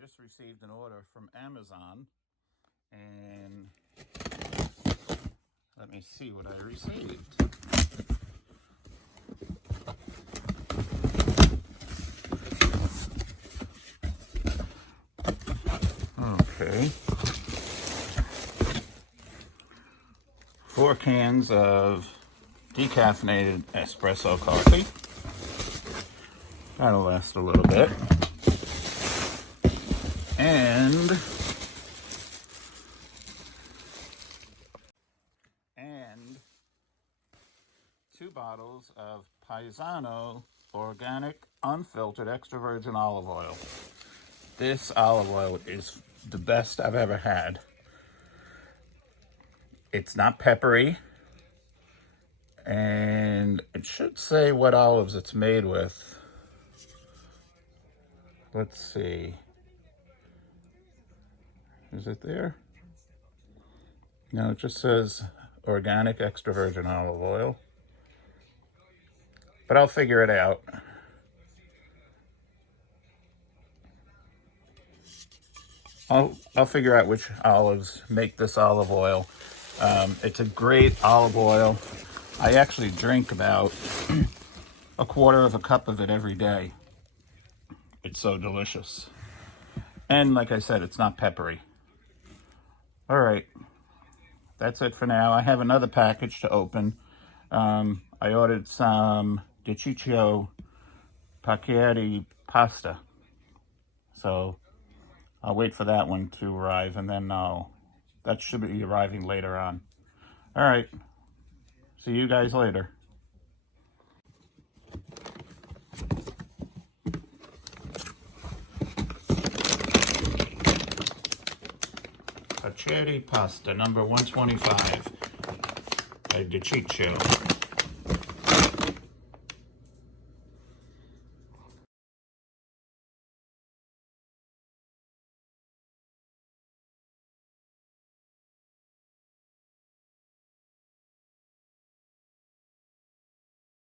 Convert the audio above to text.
just received an order from Amazon, and let me see what I received. Okay. 4 cans of decaffeinated espresso coffee. That'll last a little bit. And 2 bottles of Paisano organic unfiltered extra virgin olive oil. This olive oil is the best I've ever had. It's not peppery, and it should say what olives it's made with. Let's see. Is it there? No, it just says organic extra virgin olive oil. But I'll figure it out. I'll figure out which olives make this olive oil. It's a great olive oil. I actually drink about 1/4 cup of it every day. It's so delicious. And like I said, it's not peppery. All right, that's it for now. I have another package to open. I ordered some Di Ciccio Paccheri pasta. So I'll wait for that one to arrive, and then that should be arriving later on. All right, see you guys later. Paccheri pasta, number 125 by Di Ciccio.